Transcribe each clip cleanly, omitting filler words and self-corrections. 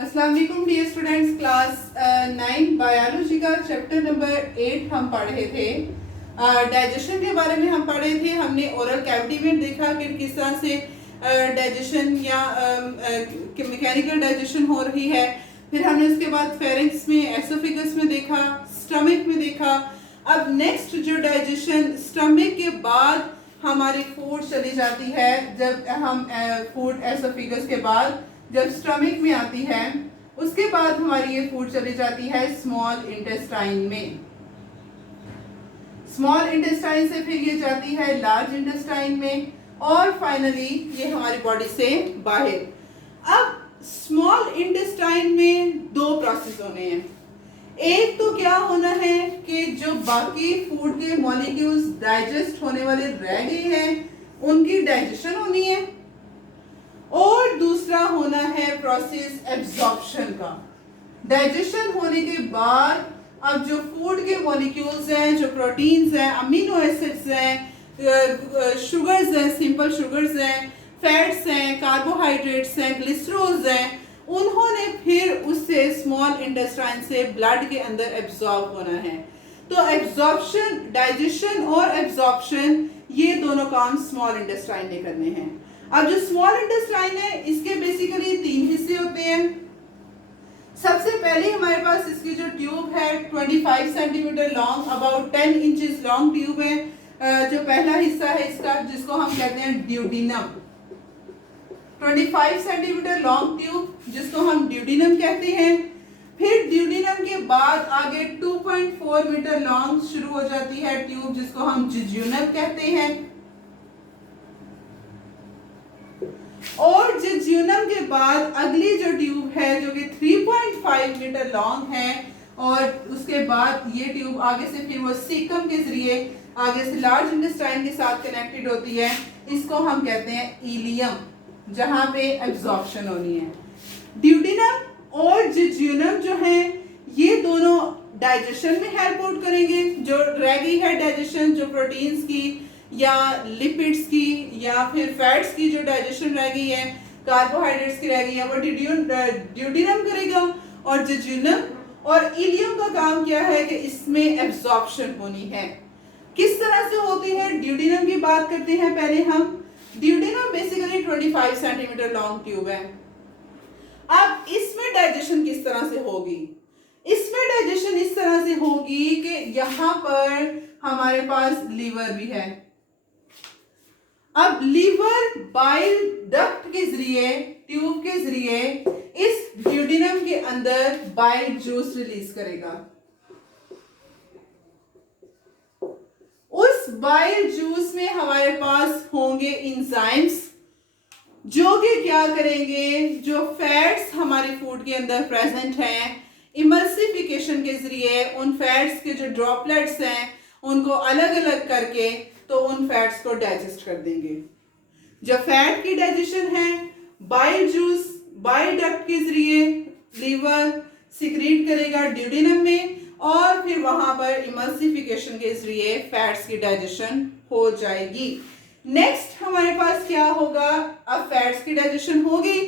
अस्सलाम वालेकुम dear students, class 9 biology का चैप्टर नंबर 8 हम पढ़ रहे थे। डाइजेशन के बारे में हम पढ़ रहे थे। हमने ओरल कैविटी में देखा कि किस तरह से डाइजेशन या मैकेनिकल डाइजेशन हो रही है। फिर हमने उसके बाद फेरिंक्स में, एसोफेगस में देखा, स्टमक में देखा। अब नेक्स्ट जो डाइजेशन स्टमक के बाद हमारी फूड चली जाती है, जब हम फूड एसोफेगस के बाद जब स्टमक में आती है, उसके बाद हमारी ये फूड चली जाती है स्मॉल इंटेस्टाइन में। स्मॉल इंटेस्टाइन से फिर ये जाती है लार्ज इंटेस्टाइन में और फाइनली ये हमारी बॉडी से बाहर। अब स्मॉल इंटेस्टाइन में दो प्रोसेस होने हैं। एक तो क्या होना है कि जो बाकी फूड के मॉलिक्यूल्स डाइजेस्ट होने वाले रह गए हैं उनकी डाइजेशन होनी है, और दूसरा होना है प्रोसेस एब्जॉर्प्शन का। डाइजेशन होने के बाद अब जो फूड के मॉलिक्यूल्स हैं, जो प्रोटीन्स हैं, अमीनो एसिड्स हैं, शुगर्स हैं, सिंपल शुगर्स हैं, फैट्स हैं, कार्बोहाइड्रेट्स हैं, ग्लिसरॉल्स हैं, उन्होंने फिर उससे स्मॉल इंटेस्टाइन से ब्लड के अंदर एब्जॉर्ब होना है। तो एब्जॉर्प्शन, डाइजेशन और एब्जॉर्प्शन, ये दोनों काम स्मॉल इंटेस्टाइन ने करने हैं। अब जो स्मॉल इंटेस्टाइन है इसके बेसिकली 3 हिस्से होते हैं। सबसे पहले हमारे पास इसकी जो ट्यूब है 25 centimetre long, about 10 inches long tube है। जो पहला हिस्सा है इसका, जिसको हम कहते हैं ड्यूडिनम, 25 सेंटीमीटर लॉन्ग ट्यूब जिसको हम ड्यूडिनम कहते हैं। फिर ड्यूडिनम के बाद आगे 2.4 मीटर लॉन्ग शुरू हो जाती है ट्यूब जिसको हम जिज्यूनम कहते हैं, और जिज्यूनम के बाद अगली जो ट्यूब है जो कि 3.5 मीटर लॉन्ग है, और उसके बाद ये ट्यूब आगे से फिर वो सीकम के जरिए आगे से लार्ज इंटेस्टाइन के साथ कनेक्टेड होती है। इसको हम कहते हैं इलियम, जहां पे एब्जॉर्प्शन होनी है। ड्यूडिनम और जिज्यूनम जो है ये दोनों डाइजेशन में हेल्प आउट करेंगे। जो रह गई है डाइजेशन, जो प्रोटीन्स की या लिपिड्स की या फिर फैट्स की जो डाइजेशन रह गई है, कार्बोहाइड्रेट्स की रह गई है, वो ड्यूडिनम करेगा। और जिज्यूनम और इलियम का काम क्या है कि इसमें एब्जॉर्प्शन होनी है। किस तरह से होती है? ड्यूडिनम की बात करते हैं पहले हम। Duodenum basically 25 centimetre long tube है। अब इसमें डाइजेशन किस तरह से होगी? इसमें डाइजेशन इस तरह से होगी कि यहां पर हमारे पास लीवर भी है। अब लीवर बाइल डक्ट के जरिए, ट्यूब के जरिए इस ड्यूडिनम के अंदर बाइल जूस रिलीज करेगा। उस बाइल जूस में हमारे पास होंगे एंजाइम्स जो कि क्या करेंगे, जो फैट्स हमारे फूड के अंदर प्रेजेंट हैं, इमल्सिफिकेशन के जरिए उन फैट्स के जो ड्रॉपलेट्स हैं उनको अलग अलग करके तो उन फैट्स को डाइजेस्ट कर देंगे। जो फैट की डाइजेशन है, बाइल जूस बाइल डक्ट के जरिए लीवर सिक्रीट करेगा ड्यूडिनम में, और फिर वहां पर इमल्सिफिकेशन के जरिए फैट्स की डाइजेशन हो जाएगी। नेक्स्ट हमारे पास क्या होगा? अब फैट्स की डाइजेशन होगी।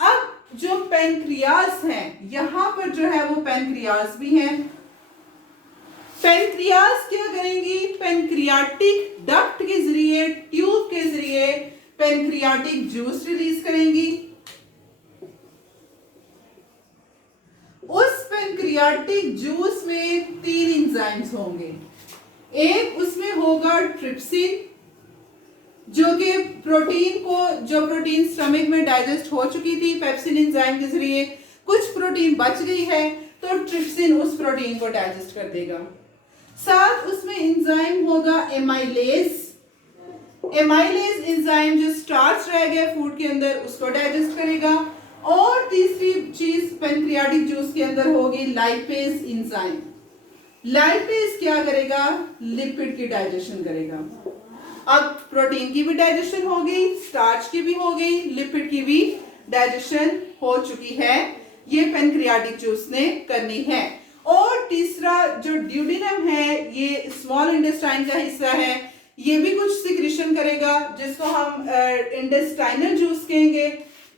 अब जो पेनक्रियाज है, यहां पर जो है वो पेनक्रियाज भी हैं। पेनक्रियाज क्या करेंगी? पेनक्रियाटिक डक्ट के जरिए, ट्यूब के जरिए पेनक्रियाटिक जूस रिलीज करेंगी। उस पेनक्रियाटिक जूस में 3 एंजाइम्स होंगे। एक उसमें होगा ट्रिप्सिन, जो कि प्रोटीन को, जो प्रोटीन स्टमक में डाइजेस्ट हो चुकी थी पेप्सिन एंजाइम के जरिए, कुछ प्रोटीन बच गई है तो ट्रिप्सिन उस प्रोटीन को डाइजेस्ट कर देगा। साथ उसमें एंजाइम होगा एमाइलेज। एमाइलेज एंजाइम जो स्टार्च रह गया फूड के अंदर उसको डाइजेस्ट करेगा। और तीसरी चीज पेनक्रियाटिक जूस के अंदर होगी लाइपेज एंजाइम। लाइपेज क्या करेगा? लिपिड की डाइजेशन करेगा। अब प्रोटीन की भी डाइजेशन हो गई, स्टार्च की भी हो गई, लिपिड की भी डाइजेशन हो चुकी है। ये पेनक्रियाटिक जूस ने करनी है। और तीसरा जो ड्यूडिनम है, ये स्मॉल इंटेस्टाइन का हिस्सा है, ये भी कुछ सिक्रीशन करेगा जिसको हम इंटेस्टाइनल जूस कहेंगे।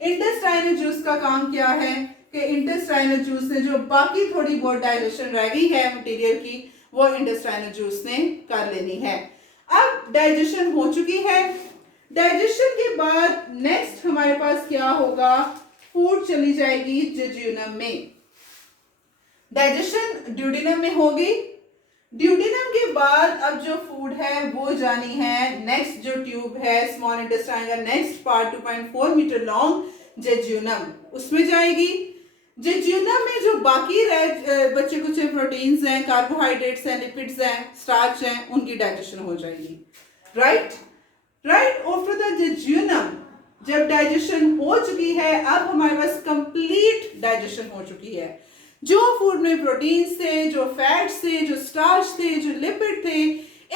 इंटेस्टाइनल जूस का काम क्या है कि इंटेस्टाइनल जूस ने जो बाकी थोड़ी बहुत डाइजेशन रह गई है मटेरियल की वो इंटेस्टाइनल जूस ने कर लेनी है। अब डाइजेशन हो चुकी है। डाइजेशन के बाद नेक्स्ट हमारे पास क्या होगा, फूड चली जाएगी जेजुनम में। डाइजेशन ड्यूडेनम में होगी। ड्यूडेनम के बाद अब जो फूड है वो जानी है नेक्स्ट जो ट्यूब है स्मॉल इंटेस्टाइन का next part 2.4 metre long jejunum, उसमें जाएगी। जेजुनम में जो बाकी बच्चे कुछ प्रोटीन्स हैं, कार्बोहाइड्रेट्स हैं, लिपिड्स हैं, स्टार्च हैं, उनकी डाइजेशन हो जाएगी। राइट आफ्टर द जेजुनम जब डाइजेशन हो चुकी है, अब हमारे पास कंप्लीट डाइजेशन हो चुकी है। जो फूड में प्रोटीन्स थे, जो फैट्स थे, जो स्टार्च थे, जो लिपिड थे,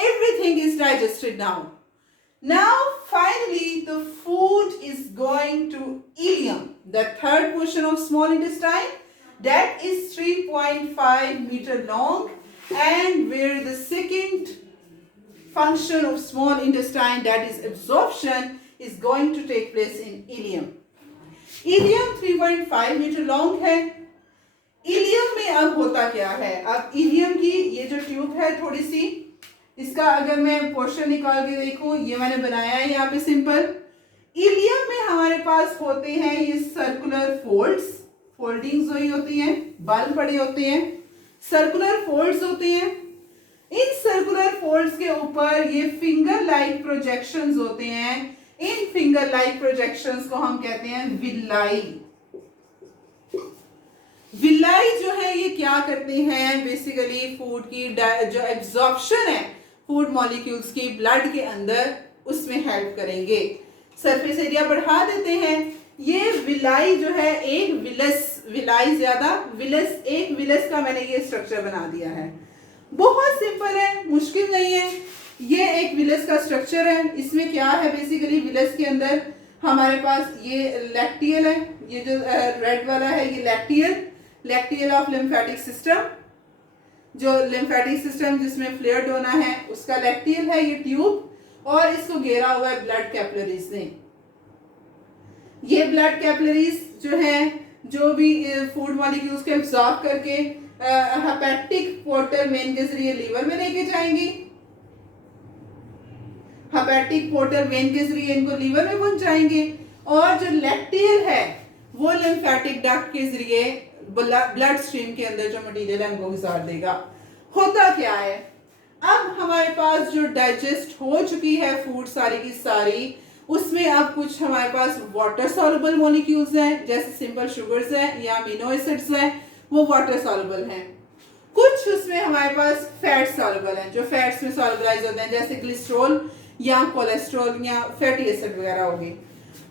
everything is digested now. Now finally the food is going to ileum, the third portion of small intestine that is 3.5 meter long, and where the second function of small intestine, that is absorption, is going to take place in ileum. Ileum 3.5 meter long है। Ilium में अब होता क्या है, अब ilium की ये जो ट्यूब है थोड़ी सी, इसका अगर मैं पोर्शन निकाल के देखूं, ये मैंने बनाया है यहाँ पे सिंपल। इलियम में हमारे पास होते हैं ये सर्कुलर फोल्ड्स, फोल्डिंग्स वही होती हैं, बाल पड़े होते हैं, सर्कुलर फोल्ड्स होते हैं। इन सर्कुलर फोल्ड्स के ऊपर ये फिंगर लाइक प्रोजेक्शंस होते हैं। इन फिंगर लाइक प्रोजेक्शंस को हम कहते हैं विलाई। विलाई जो है ये क्या करते हैं, बेसिकली फूड की जो एब्जॉर्प्शन है फूड मॉलिक्यूल्स की ब्लड के अंदर, उसमें हेल्प करेंगे, सरफेस एरिया बढ़ा देते हैं। ये विलाई जो है एक विलस, विलाई ज्यादा विलस, एक विलस का मैंने ये स्ट्रक्चर बना दिया है। बहुत सिंपल है, मुश्किल नहीं है। ये एक विलस का स्ट्रक्चर है। इसमें क्या है, बेसिकली विलस के अंदर हमारे पास ये लैक्टियल है, ये जो रेड वाला है ये लैक्टियल ऑफ लिम्फेटिक सिस्टम, जो लिम्फेटिक सिस्टम जिसमें फ्लेयर्ड होना है उसका लैक्टियल है ये ट्यूब, और इसको घेरा हुआ है ब्लड कैपिलरीज ने। ये ब्लड कैपिलरीज जो है जो भी फूड मॉलिक्यूल्स को एब्जॉर्ब करके हेपेटिक पोर्टल वेन के जरिए लीवर में लेके जाएंगी। हेपेटिक पोर्टल वेन के जरिए इनको लीवर में पहुंचाएंगे, और जो लैक्टियल है वो लिम्फेटिक डक्ट के जरिए ब्लड स्ट्रीम के अंदर जो मटेरियल है उनको गुजार देगा। होता क्या है, अब हमारे पास जो डाइजेस्ट हो चुकी है फूड सारी की सारी, उसमें अब कुछ हमारे पास वाटर सॉल्युबल मॉलिक्यूल्स हैं, जैसे सिंपल शुगर्स हैं या अमीनो एसिड्स हैं, वो वाटर सॉल्युबल हैं। कुछ उसमें हमारे पास फैट सॉल्युबल हैं, जो फैट्स में सॉल्युबलाइज होते हैं, जैसे ग्लिसरॉल या कोलेस्ट्रॉल या फैटी एसिड वगैरह होगी।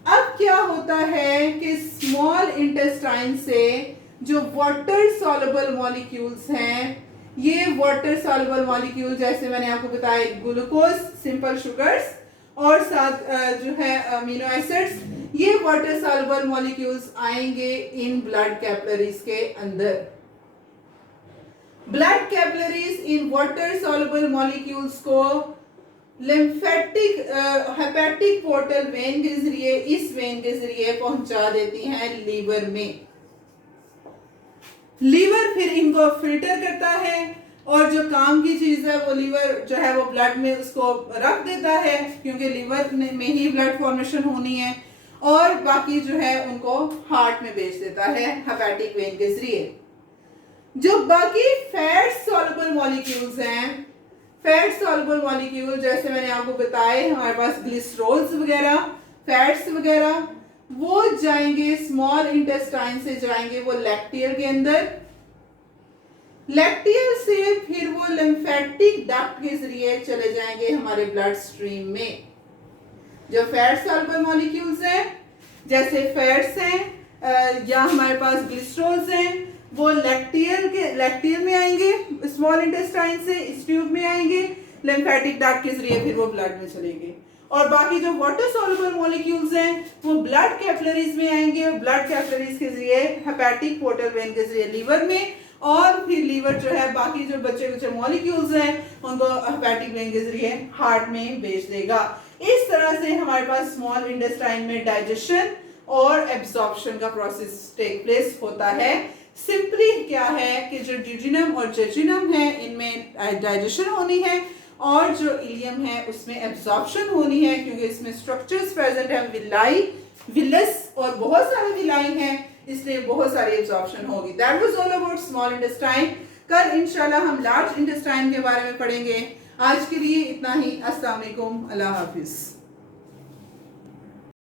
अब क्या होता है कि स्मॉल इंटेस्टाइन से जो वाटर सॉल्युबल मॉलिक्यूल्स हैं, ये वाटर सॉल्युबल मॉलिक्यूल जैसे मैंने आपको बताया ग्लूकोज, सिंपल शुगर्स और साथ जो है अमीनो एसिड्स, ये वाटर सॉल्युबल मॉलिक्यूल्स आएंगे इन ब्लड कैपिलरीज के अंदर। Blood capillaries in water soluble molecules को लिम्फेटिक हेपेटिक पोर्टल वेन के जरिए, इस वेन के जरिए पहुंचा देती हैं लीवर में। लीवर फिर इनको फिल्टर करता है, और जो काम की चीज है वो लीवर जो है वो ब्लड में उसको रख देता है, क्योंकि लीवर में ही ब्लड फॉर्मेशन होनी है, और बाकी जो है उनको हार्ट में भेज देता है हेपेटिक वेन के जरिए। जो बाकी फैट सॉल्युबल मॉलिक्यूल्स हैं, फैट सॉल्युबल मॉलिक्यूल जैसे मैंने आपको बताए हमारे पास ग्लिसरॉल्स वगैरह, फैट्स वगैरह, वो जाएंगे स्मॉल इंटेस्टाइन से, जाएंगे वो लैक्टियल के अंदर। लैक्टियल से फिर वो लिम्फेटिक डक्ट के जरिए चले जाएंगे हमारे ब्लड स्ट्रीम में। जो फैट सॉल्युबल मॉलिक्यूल्स हैं, जैसे फैट्स हैं या हमारे पास ग्लिसरॉल्स हैं, वो लैक्टियल में आएंगे स्मॉल इंटेस्टाइन से, इस ट्यूब में आएंगे, लिम्फेटिक डक्ट के जरिए फिर वो ब्लड में चलेंगे। और बाकी जो वाटर सॉल्युबल मॉलिक्यूल्स हैं वो ब्लड कैपिलरीज में आएंगे, और ब्लड कैपिलरीज के जरिए हेपेटिक पोर्टल वेन के जरिए लीवर में, और फिर लीवर जो है बाकी जो बचे कुछ मॉलिक्यूल्स हैं उनको हेपेटिक वेन के जरिए हार्ट में भेज देगा। इस तरह से हमारे पास स्मॉल इंटेस्टाइन में डाइजेशन और एब्जॉर्प्शन का प्रोसेस टेक प्लेस होता है। सिंपली क्या है कि जो ड्यूडेनम और जेजुनम है इनमें डाइजेशन होनी है और जो इलियम है उसमें एब्जॉर्प्शन होनी है, क्योंकि इसमें स्ट्रक्चर्स प्रेजेंट है, विलाई, विलस और बहुत सारे विलाई हैं, इसलिए बहुत सारी एब्जॉर्प्शन होगी। That was all about small intestine. कल इंशाल्लाह हम लार्ज इंटेस्टाइन के बारे में पढ़ेंगे। आज के लिए इतना ही। अस्सलाम वालेकुम, अल्लाह हाफिज।